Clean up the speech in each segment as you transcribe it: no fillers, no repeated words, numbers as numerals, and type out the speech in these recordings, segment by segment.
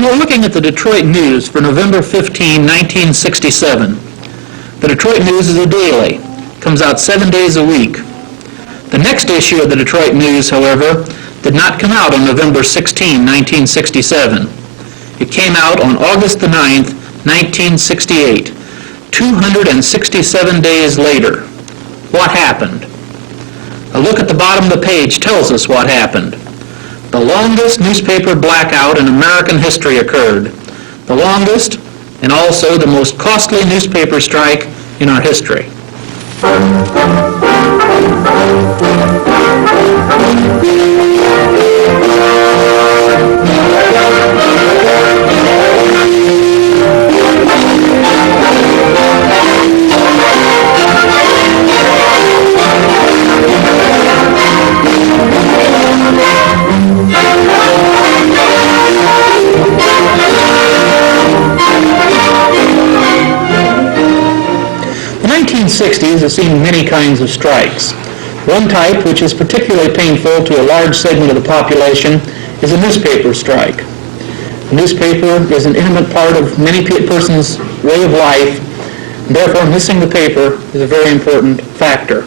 We're looking at the Detroit News for November 15, 1967. The Detroit News is a daily. Comes out 7 days a week. The next issue of the Detroit News, however, did not come out on November 16, 1967. It came out on August the 9th, 1968, 267 days later. What happened? A look at the bottom of the page tells us what happened. The longest newspaper blackout in American history occurred. The longest and also the most costly newspaper strike in our history. The 1960s has seen many kinds of strikes. One type, which is particularly painful to a large segment of the population, is a newspaper strike. A newspaper is an intimate part of many person's way of life, and therefore missing the paper is a very important factor.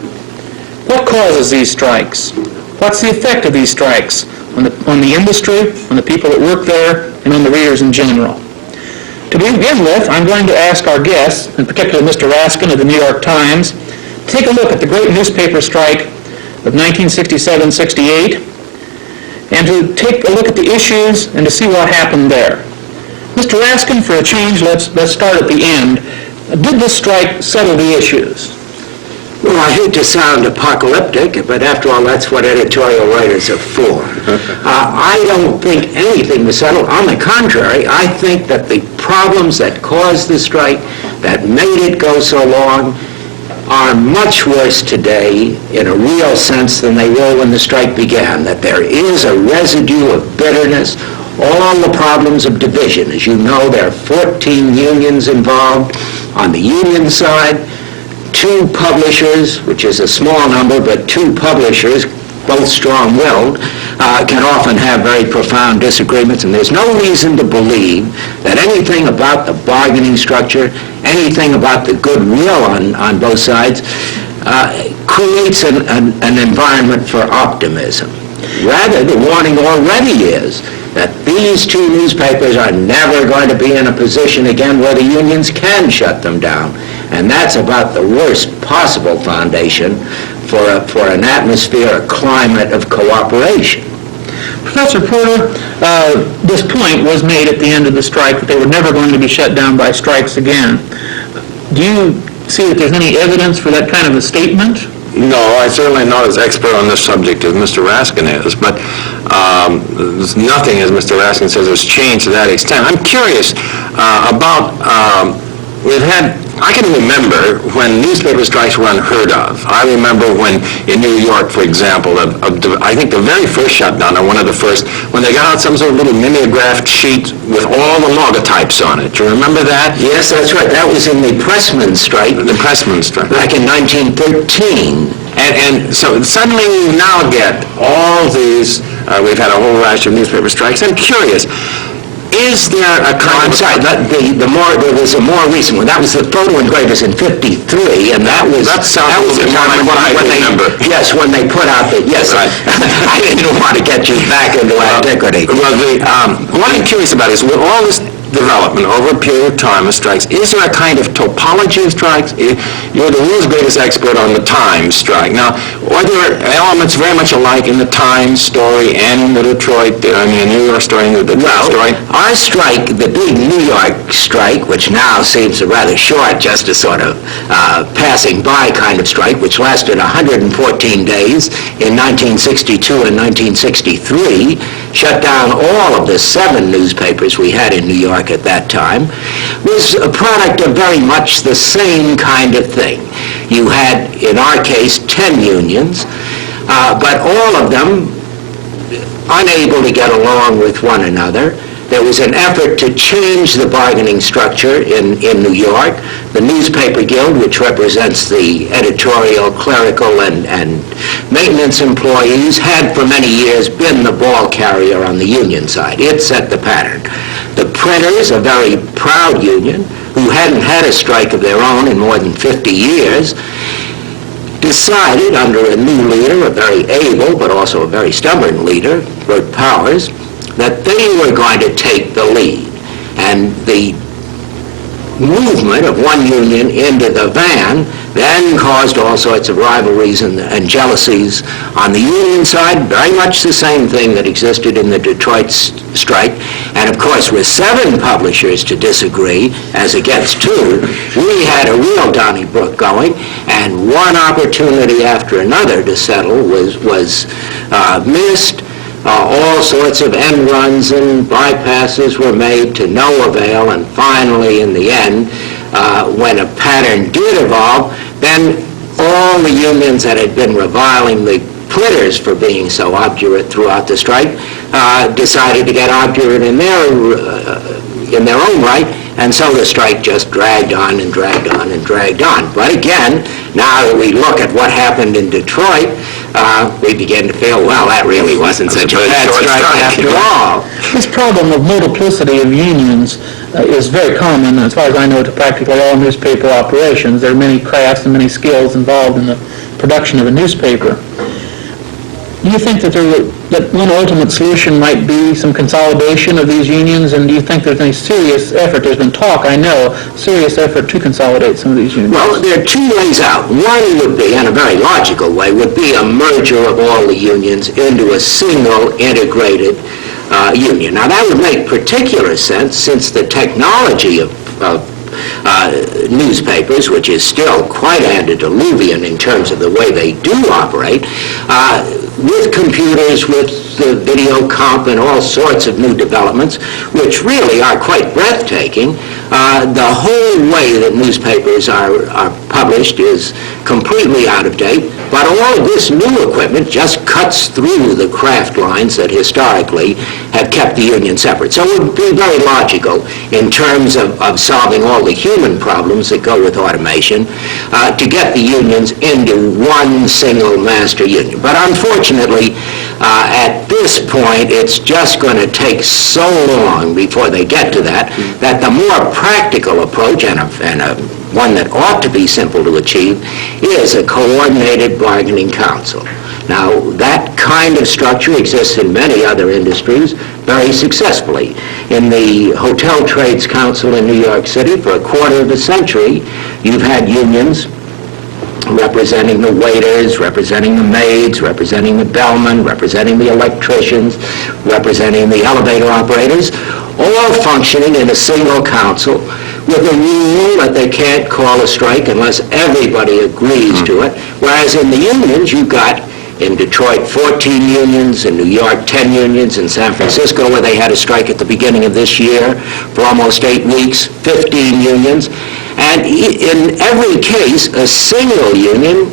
What causes these strikes? What's the effect of these strikes on the industry, on the people that work there, and on the readers in general? To begin with, I'm going to ask our guests, in particular Mr. Raskin of the New York Times, to take a look at the great newspaper strike of 1967-68 and to take a look at the issues and to see what happened there. Mr. Raskin, for a change, let's start at the end. Did this strike settle the issues? Well, I hate to sound apocalyptic, but after all, that's what editorial writers are for. I don't think anything was settled. On the contrary, I think that the problems that caused the strike, that made it go so long, are much worse today in a real sense than they were when the strike began, that there is a residue of bitterness, all the problems of division. As you know, there are 14 unions involved on the union side. 2 publishers, which is a small number, but 2 publishers, both strong-willed, can often have very profound disagreements, and there's no reason to believe that anything about the bargaining structure, anything about the goodwill on both sides, creates an environment for optimism. Rather, the warning already is that these 2 newspapers are never going to be in a position again where the unions can shut them down. And that's about the worst possible foundation for an atmosphere, a climate of cooperation. Professor Porter, this point was made at the end of the strike that they were never going to be shut down by strikes again. Do you see that there's any evidence for that kind of a statement? No, I'm certainly not as expert on this subject as Mr. Raskin is, but there's nothing, as Mr. Raskin says, has changed to that extent. I'm curious about, I can remember when newspaper strikes were unheard of. I remember when in New York, for example, I think the very first shutdown, or one of the first, when they got out some sort of little mimeographed sheet with all the logotypes on it. Do you remember that? Yes, that's right. That was in the Pressman strike. The Pressman strike. Back in 1913. And so suddenly we now get all these, we've had a whole rash of newspaper strikes. I'm curious. Is there a kind of... I'm sorry, there was a more recent one. That was the photo engravers in 53, and that was the time what I remember. Yes, when they put out the... Yes, right. I didn't want to get you back into antiquity. Well, what I'm curious about is, with all this development over a period of time of strikes, is there a kind of topology of strikes? You're the world's greatest expert on the Times strike. Now, are there elements very much alike in the Times story and in the Detroit, the New York story and the Detroit story? Our strike, the big New York strike, which now seems rather short, just a sort of passing by kind of strike, which lasted 114 days in 1962 and 1963, shut down all of the 7 newspapers we had in New York at that time, was a product of very much the same kind of thing. You had, in our case, 10 unions, but all of them unable to get along with one another. There was an effort to change the bargaining structure in New York. The Newspaper Guild, which represents the editorial, clerical, and maintenance employees, had for many years been the ball carrier on the union side. It set the pattern. The printers, a very proud union, who hadn't had a strike of their own in more than 50 years, decided under a new leader, a very able but also a very stubborn leader, Bert Powers, that they were going to take the lead. And the movement of one union into the van then caused all sorts of rivalries and jealousies on the union side, very much the same thing that existed in the Detroit strike. And of course, with 7 publishers to disagree, as against 2, we had a real Donnybrook going, and one opportunity after another to settle was missed. All sorts of end runs and bypasses were made to no avail, and finally, in the end, when a pattern did evolve, then all the unions that had been reviling the printers for being so obdurate throughout the strike decided to get obdurate in their own right, and so the strike just dragged on and dragged on and dragged on. But again, now that we look at what happened in Detroit, we begin to feel, well, that really wasn't such a bad strike after all. This problem of multiplicity of unions is very common, as far as I know, to practically all newspaper operations. There are many crafts and many skills involved in the production of a newspaper. Do you think that that one ultimate solution might be some consolidation of these unions, and do you think there's any serious effort? There's been talk, I know, serious effort to consolidate some of these unions. Well, there are 2 ways out. One would be, and a very logical way, would be a merger of all the unions into a single integrated union. Now, that would make particular sense since the technology of newspapers, which is still quite antediluvian in terms of the way they do operate, with computers, with the video comp and all sorts of new developments, which really are quite breathtaking. The whole way that newspapers are published is completely out of date, but all of this new equipment just cuts through the craft lines that historically have kept the union separate. So it would be very logical in terms of solving all the human problems that go with automation to get the unions into one single master union. But unfortunately, at this point, it's just going to take so long before they get to that the more practical approach, and one that ought to be simple to achieve, is a coordinated bargaining council. Now, that kind of structure exists in many other industries very successfully. In the Hotel Trades Council in New York City, for a quarter of a century, you've had unions representing the waiters, representing the maids, representing the bellmen, representing the electricians, representing the elevator operators, all functioning in a single council with a rule that they can't call a strike unless everybody agrees to it. Whereas in the unions, you've got, in Detroit, 14 unions, in New York, 10 unions, in San Francisco, where they had a strike at the beginning of this year for almost 8 weeks, 15 unions. And in every case, a single union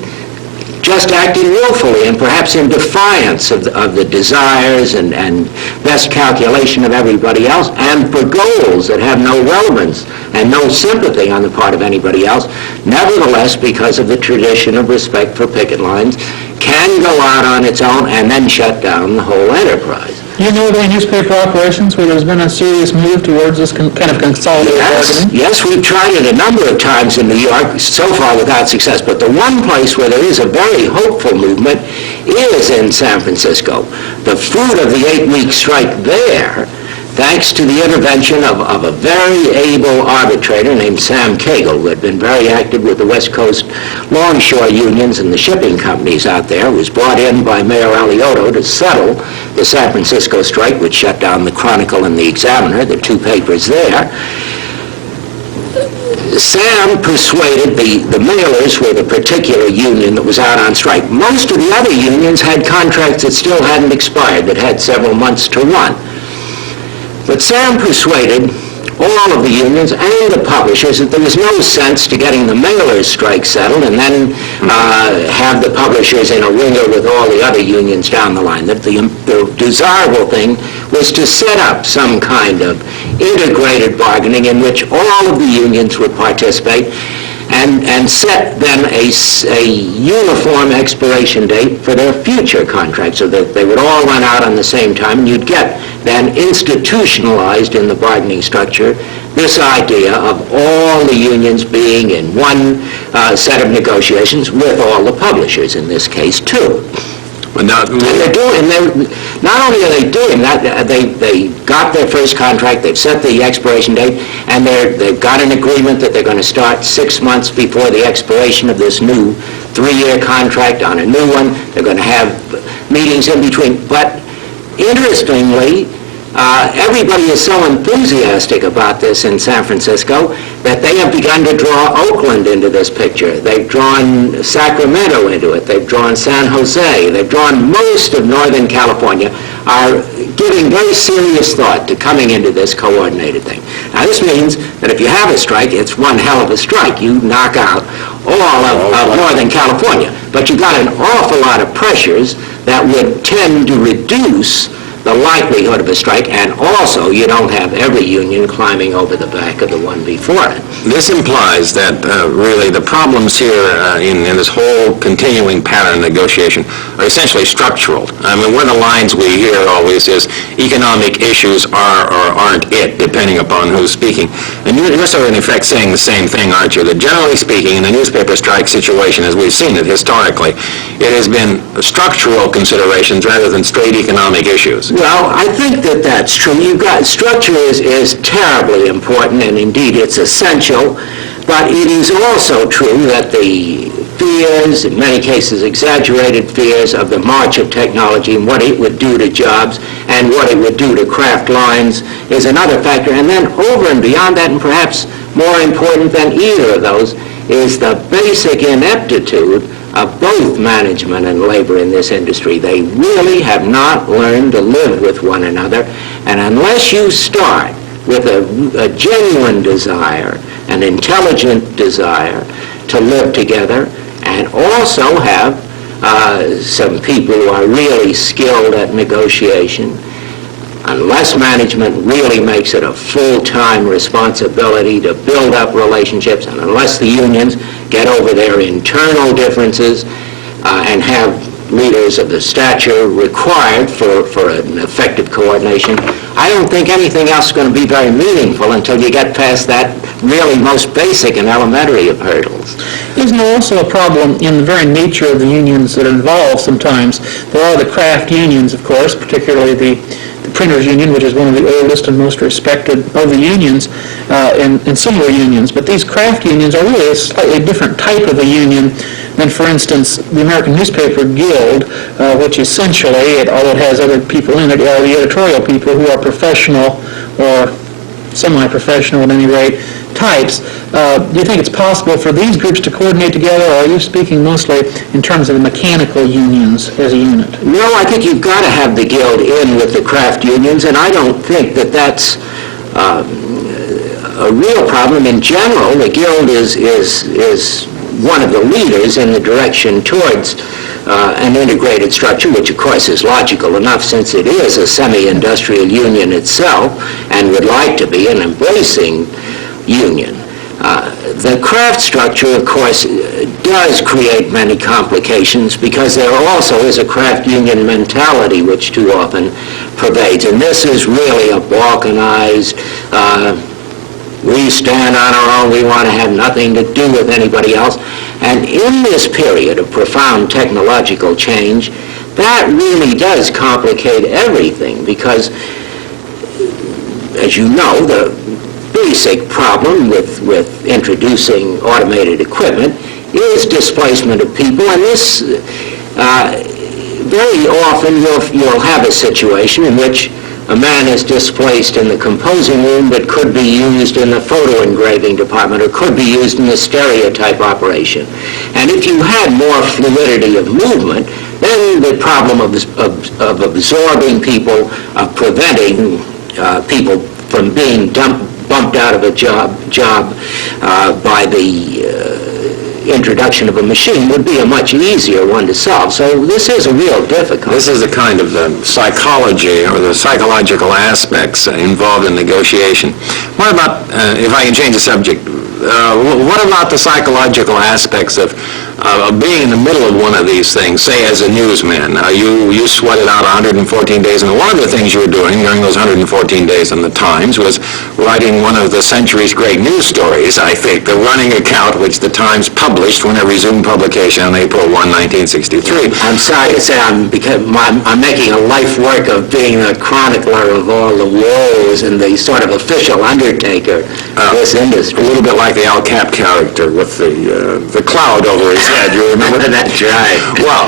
just acting willfully and perhaps in defiance of the desires and best calculation of everybody else, and for goals that have no relevance and no sympathy on the part of anybody else, nevertheless, because of the tradition of respect for picket lines, can go out on its own and then shut down the whole enterprise. Do you know of any newspaper operations where there's been a serious move towards this kind of consolidated bargaining? Yes, we've tried it a number of times in New York, so far without success. But the one place where there is a very hopeful movement is in San Francisco. The fruit of the 8-week strike there, thanks to the intervention of a very able arbitrator named Sam Cagle, who had been very active with the West Coast longshore unions and the shipping companies out there, was brought in by Mayor Alioto to settle the San Francisco strike, which shut down the Chronicle and the Examiner, the 2 papers there. Sam persuaded the mailers with a particular union that was out on strike. Most of the other unions had contracts that still hadn't expired, that had several months to run. But Sam persuaded all of the unions and the publishers that there was no sense to getting the mailers' strike settled and then have the publishers in a ringer with all the other unions down the line. That the desirable thing was to set up some kind of integrated bargaining in which all of the unions would participate and set then a uniform expiration date for their future contracts so that they would all run out on the same time, and you'd get then institutionalized in the bargaining structure this idea of all the unions being in one set of negotiations with all the publishers, in this case, too. But now, Not only are they doing that, they got their first contract, they've set the expiration date, and they've got an agreement that they're going to start 6 months before the expiration of this new 3-year contract on a new one. They're going to have meetings in between. But interestingly, everybody is so enthusiastic about this in San Francisco that they have begun to draw Oakland into this picture. They've drawn Sacramento into it. They've drawn San Jose. They've drawn most of Northern California, are giving very serious thought to coming into this coordinated thing. Now, this means that if you have a strike, it's one hell of a strike. You knock out all of Northern California. But you've got an awful lot of pressures that would tend to reduce the likelihood of a strike, and also you don't have every union climbing over the back of the one before it. this implies that really the problems here in this whole continuing pattern of negotiation are essentially structural. I mean, one of the lines we hear always is economic issues are or aren't it, depending upon who's speaking. And you're sort of in effect saying the same thing, aren't you? That generally speaking, in the newspaper strike situation, as we've seen it historically, it has been structural considerations rather than straight economic issues. Well, I think that that's true. You've got structure is terribly important, and indeed it's essential, but it is also true that the fears, in many cases exaggerated fears, of the march of technology and what it would do to jobs and what it would do to craft lines is another factor. And then over and beyond that, and perhaps more important than either of those, is the basic ineptitude of both management and labor in this industry. They really have not learned to live with one another, and unless you start with a genuine desire, an intelligent desire to live together, and also have some people who are really skilled at negotiation, unless management really makes it a full-time responsibility to build up relationships, and unless the unions get over their internal differences and have leaders of the stature required for an effective coordination, I don't think anything else is going to be very meaningful until you get past that really most basic and elementary of hurdles. Isn't there also a problem in the very nature of the unions that are involved sometimes? There are the craft unions, of course, particularly the Printers Union, which is one of the oldest and most respected of the unions, and similar unions. But these craft unions are really a slightly different type of a union than, for instance, the American Newspaper Guild, which essentially, although it has other people in it, are the editorial people who are professional or semi-professional at any rate types. Do you think it's possible for these groups to coordinate together, or are you speaking mostly in terms of the mechanical unions as a unit? No, I think you've got to have the Guild in with the craft unions, and I don't think that that's a real problem. In general, the Guild is one of the leaders in the direction towards an integrated structure, which of course is logical enough since it is a semi-industrial union itself and would like to be an embracing union. The craft structure, of course, does create many complications because there also is a craft union mentality which too often pervades. And this is really a balkanized, we stand on our own, we want to have nothing to do with anybody else. And in this period of profound technological change, that really does complicate everything because, as you know, the basic problem with introducing automated equipment is displacement of people, and this very often you'll have a situation in which a man is displaced in the composing room but could be used in the photo engraving department or could be used in the stereotype operation. And if you had more fluidity of movement, then the problem of absorbing people, of preventing people from being bumped out of a job by the introduction of a machine would be a much easier one to solve. So this is a real difficulty. This is the kind of psychology or the psychological aspects involved in negotiation. What about, if I can change the subject, what about the psychological aspects of of being in the middle of one of these things, say as a newsman. You sweated out 114 days, and one of the things you were doing during those 114 days in the Times was writing one of the century's great news stories, I think, the running account which the Times published when it resumed publication on April 1, 1963. I'm sorry to say I'm making a life work of being a chronicler of all the woes and the sort of official undertaker of this industry. A little bit like the Al Cap character with the cloud over his head, you remember? That's right. Well,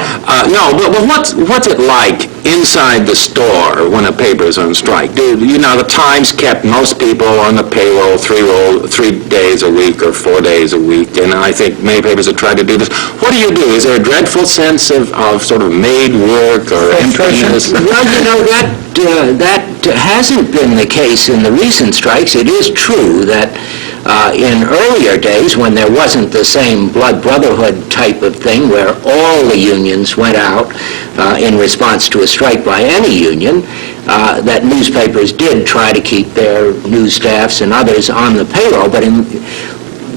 no, but what's it like inside the store when a paper's on strike? The Times kept most people on the payroll 3 days a week or 4 days a week, and I think many papers have tried to do this. What do you do? Is there a dreadful sense of sort of made work or emptiness? Well, that hasn't been the case in the recent strikes. It is true that in earlier days, when there wasn't the same blood brotherhood type of thing where all the unions went out in response to a strike by any union, that newspapers did try to keep their news staffs and others on the payroll. But in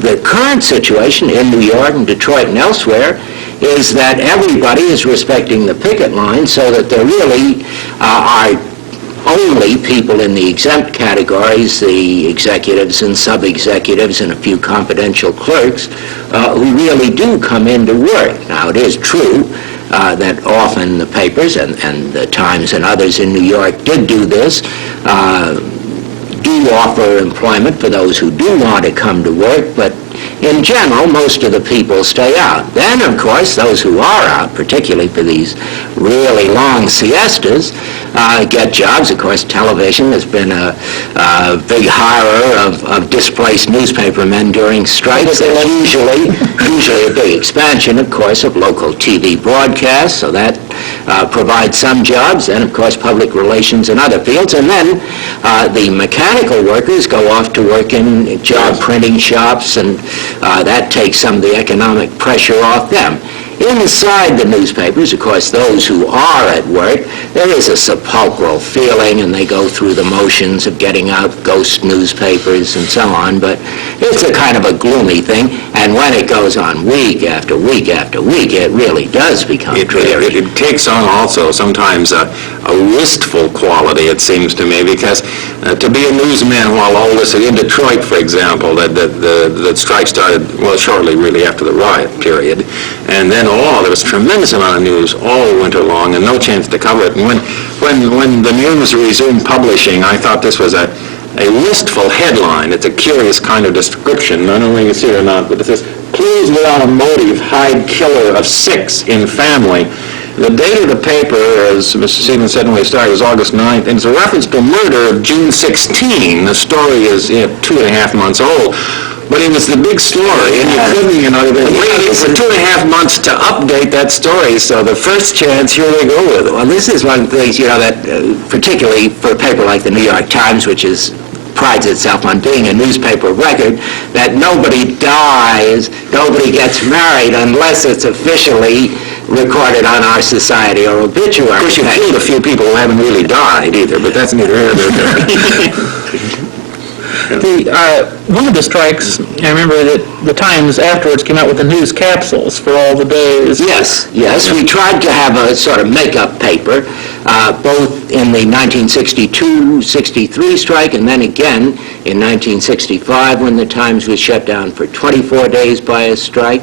the current situation in New York and Detroit and elsewhere is that everybody is respecting the picket line, so that there really are only people in the exempt categories, the executives and sub-executives and a few confidential clerks, who really do come into work. Now, it is true that often the papers and the Times and others in New York did do this, do offer employment for those who do want to come to work, but in general, most of the people stay out. Then, of course, those who are out, particularly for these really long siestas, get jobs. Of course, television has been a big hirer of displaced newspapermen during strikes. There's usually a big expansion, of course, of local TV broadcasts, so that provides some jobs, and, of course, public relations and other fields. And then the mechanical workers go off to work in job printing shops, and that takes some of the economic pressure off them. Inside the newspapers, of course, those who are at work, there is a sepulchral feeling, and they go through the motions of getting out ghost newspapers and so on, but it's a kind of a gloomy thing, and when it goes on week after week after week, it really does become dreary. It takes on also sometimes a wistful quality, it seems to me, because to be a newsman while all this, in Detroit, for example, the strike started, well, shortly really after the riot period, and then there was a tremendous amount of news all winter long and no chance to cover it. And when the news resumed publishing, I thought this was a wistful headline. It's a curious kind of description. I don't know if you can see it or not, but it says, "Clues without a motive hide killer of 6 in family." The date of the paper, as Mr. Stevens said when we started, was August 9th, and it's a reference to a murder of June 16. The story is 2.5 months old. But it was the big story, and you couldn't, they've been waiting for 2.5 months to update that story, so the first chance, here they go with it. Well, this is one of the things, that particularly for a paper like the New York Times, which prides itself on being a newspaper record, that nobody dies, nobody gets married unless it's officially recorded on our society or obituary. Of course, you've killed a few people who haven't really died either, but that's neither here nor there. One of the strikes, I remember that the Times afterwards came out with the news capsules for all the days. Yes. We tried to have a sort of make-up paper, both in the 1962-63 strike and then again in 1965 when the Times was shut down for 24 days by a strike.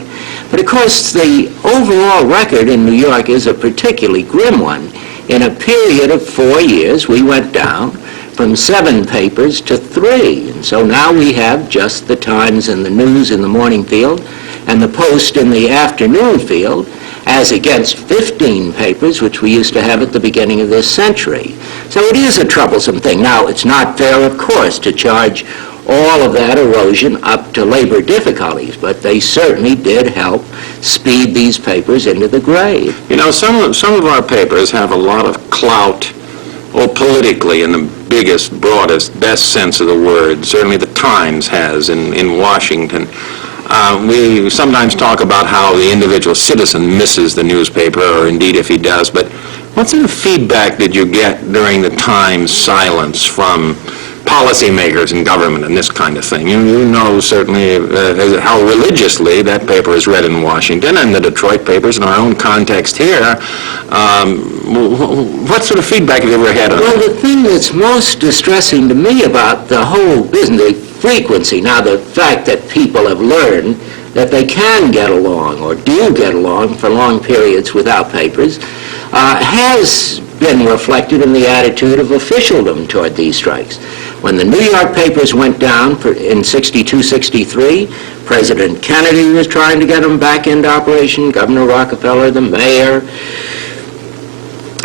But of course, the overall record in New York is a particularly grim one. In a period of 4 years, we went down from 7 papers to 3. And so now we have just the Times and the News in the morning field and the Post in the afternoon field, as against 15 papers, which we used to have at the beginning of this century. So it is a troublesome thing. Now, it's not fair, of course, to charge all of that erosion up to labor difficulties, but they certainly did help speed these papers into the grave. Some of our papers have a lot of clout, politically, in the biggest, broadest, best sense of the word. Certainly the Times has in Washington. We sometimes talk about how the individual citizen misses the newspaper, or indeed if he does, but what sort of feedback did you get during the Times silence from policymakers in government and this kind of thing. You know certainly how religiously that paper is read in Washington and the Detroit papers in our own context here. What sort of feedback have you ever had on Well, that? the thing that's most distressing to me about the whole business, the frequency, now the fact that people have learned that they can get along or do get along for long periods without papers, has been reflected in the attitude of officialdom toward these strikes. When the New York papers went down in 62, 63, President Kennedy was trying to get them back into operation, Governor Rockefeller, the mayor,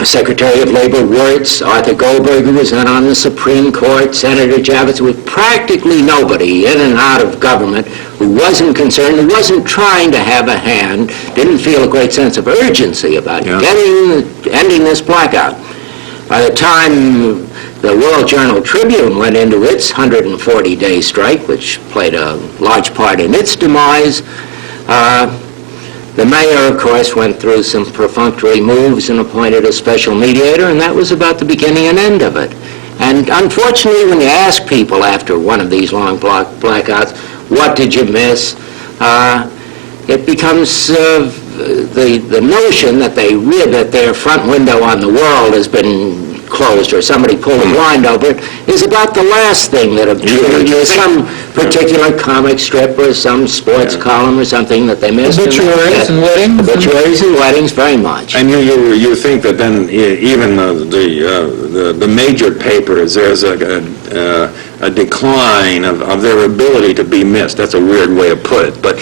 Secretary of Labor Wirtz, Arthur Goldberg, who was then on the Supreme Court, Senator Javits, with practically nobody in and out of government who wasn't concerned, who wasn't trying to have a hand, didn't feel a great sense of urgency about ending this blackout. By the time the World Journal Tribune went into its 140-day strike, which played a large part in its demise, the mayor, of course, went through some perfunctory moves and appointed a special mediator, and that was about the beginning and end of it. And unfortunately, when you ask people after one of these long blackouts, what did you miss? It becomes the notion that that their front window on the world has been closed or somebody pulled a blind over it is about the last thing that obtruded you, some particular comic strip or some sports column or something that they missed. Obituaries and weddings. Obituaries and weddings, very much. And you think that then even the major papers, there's a decline of their ability to be missed. That's a weird way to put it. But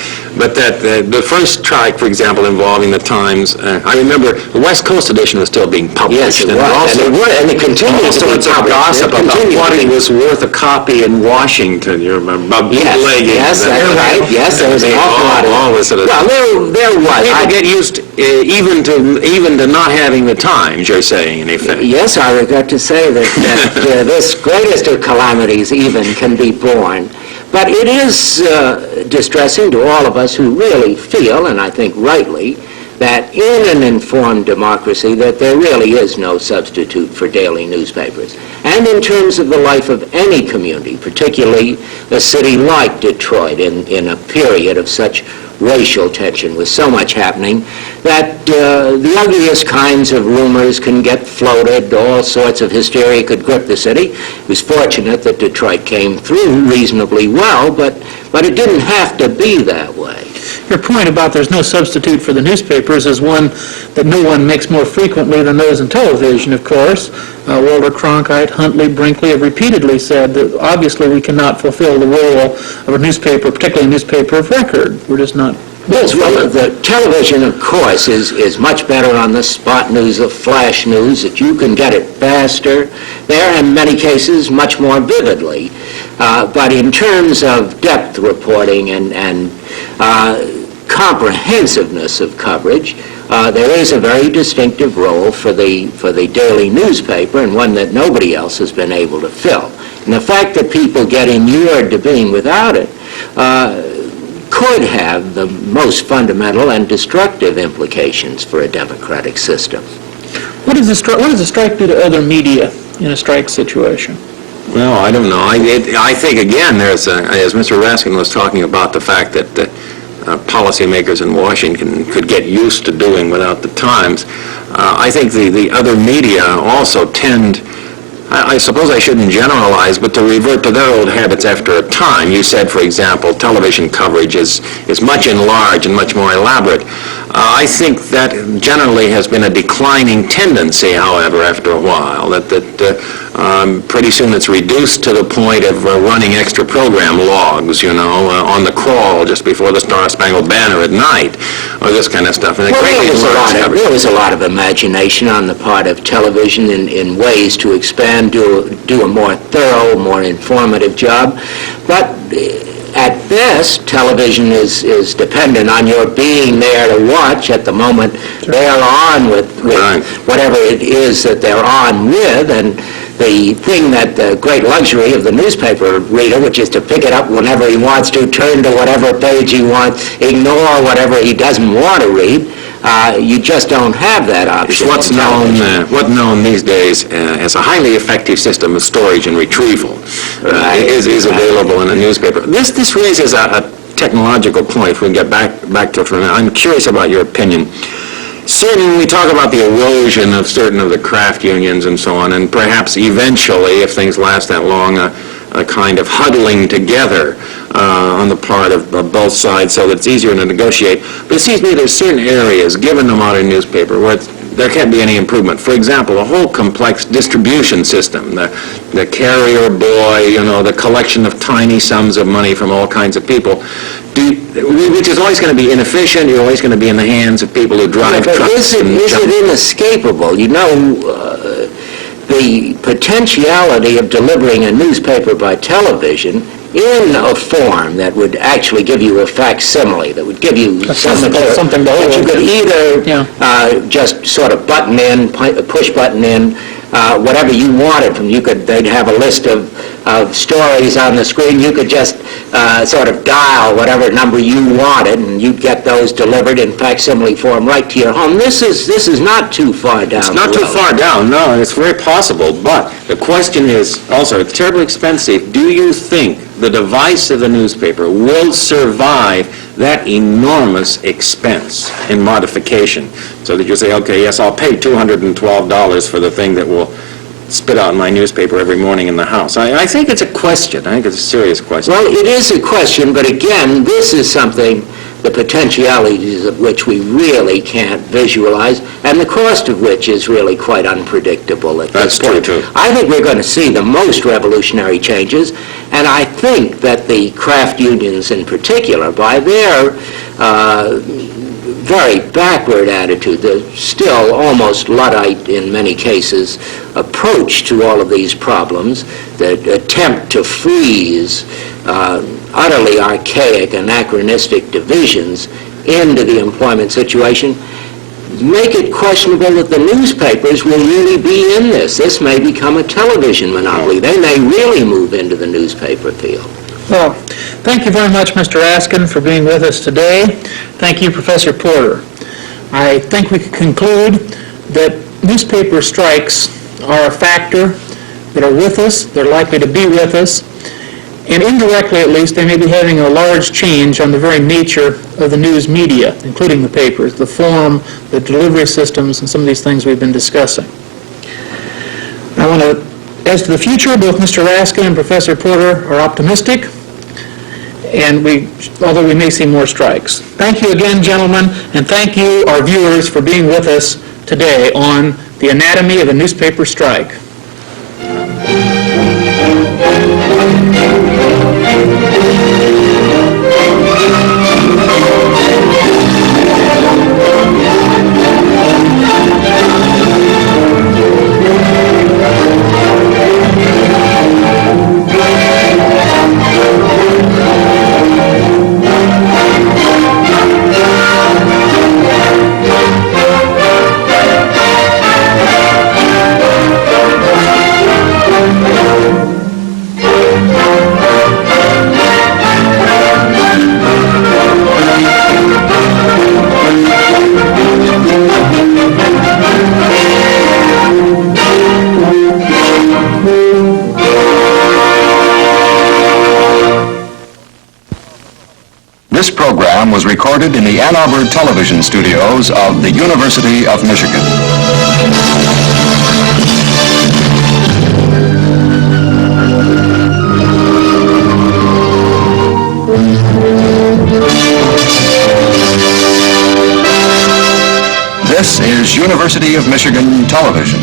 that the first strike, for example, involving the Times, I remember the West Coast edition was still being published. Yes, it was. And it continues to be Also, published. gossip about what it was worth a copy in Washington, you remember, about bootlegging. Yes, that's right. Yes, there was an awful lot of all this sort of... Well, there was. People get used even to not having the Times, you're saying, in effect. Yes, I regret to say that this greatest of calamities even can be borne. But it is distressing to all of us who really feel, and I think rightly, that in an informed democracy that there really is no substitute for daily newspapers. And in terms of the life of any community, particularly a city like Detroit in a period of such racial tension with so much happening, that the ugliest kinds of rumors can get floated, all sorts of hysteria could grip the city. It was fortunate that Detroit came through reasonably well, but it didn't have to be that way. Your point about there's no substitute for the newspapers is one that no one makes more frequently than those in television, of course. Walter Cronkite, Huntley, Brinkley have repeatedly said that obviously we cannot fulfill the role of a newspaper, particularly a newspaper of record. We're just not... Yes, well, the television, of course, is much better on the spot news, the flash news, that you can get it faster there, in many cases, much more vividly. But in terms of depth reporting and comprehensiveness of coverage, there is a very distinctive role for the daily newspaper, and one that nobody else has been able to fill. And the fact that people get inured to being without it could have the most fundamental and destructive implications for a democratic system. What does the strike do to other media in a strike situation? Well, I don't know. I think, again, there's, as Mr. Raskin was talking about the fact that policymakers in Washington could get used to doing without the Times, I think the other media also tend, I suppose I shouldn't generalize, but to revert to their old habits after a time. You said, for example, television coverage is much enlarged and much more elaborate. I think that generally has been a declining tendency, however, after a while, that pretty soon it's reduced to the point of running extra program logs, on the crawl just before the Star-Spangled Banner at night, or this kind of stuff. And there was a lot of imagination on the part of television in ways to expand, do a more thorough, more informative job. But at best, television is dependent on your being there to watch at the moment they're on with whatever it is that they're on with. And the thing that the great luxury of the newspaper reader, which is to pick it up whenever he wants to, turn to whatever page he wants, ignore whatever he doesn't want to read, You just don't have that option. What's in television. known these days as a highly effective system of storage and retrieval is available in a newspaper. This raises a technological point. If we can get back to it for a minute. I'm curious about your opinion. Certainly, when we talk about the erosion of certain of the craft unions and so on, and perhaps eventually, if things last that long, a kind of huddling together on the part of both sides so that it's easier to negotiate. But it seems to me there's certain areas, given the modern newspaper, where there can't be any improvement. For example, a whole complex distribution system, the carrier boy, the collection of tiny sums of money from all kinds of people, which is always going to be inefficient. You're always going to be in the hands of people who drive trucks. Is it inescapable? The potentiality of delivering a newspaper by television in a form that would actually give you a facsimile, that would give you something that you could either just sort of button in, push button in, whatever you wanted from. They'd have a list of stories on the screen. You could just sort of dial whatever number you wanted, and you'd get those delivered in facsimile form right to your home. This is not too far down. It's not too far down, no, it's very possible. But the question is also, it's terribly expensive. Do you think the device of the newspaper will survive that enormous expense in modification? So that you say, okay, yes, I'll pay $212 for the thing that will spit out my newspaper every morning in the house. I think it's a question. I think it's a serious question. Well, it is a question, but again, this is something, the potentialities of which we really can't visualize, and the cost of which is really quite unpredictable at this point. That's true, too. I think we're going to see the most revolutionary changes, and I think that the craft unions in particular, by their very backward attitude, the still almost Luddite in many cases approach to all of these problems, the attempt to freeze utterly archaic, anachronistic divisions into the employment situation, make it questionable that the newspapers will really be in this. This may become a television monopoly. They may really move into the newspaper field. Well, thank you very much, Mr. Raskin, for being with us today. Thank you, Professor Porter. I think we can conclude that newspaper strikes are a factor that are with us, they're likely to be with us, and indirectly at least they may be having a large change on the very nature of the news media, including the papers, the form, the delivery systems, and some of these things we've been discussing. I want to, as to the future, both Mr. Raskin and Professor Porter are optimistic, and although we may see more strikes. Thank you again, gentlemen, and thank you, our viewers, for being with us today on the anatomy of a newspaper strike. This program was recorded in the Ann Arbor television studios of the University of Michigan. This is University of Michigan Television.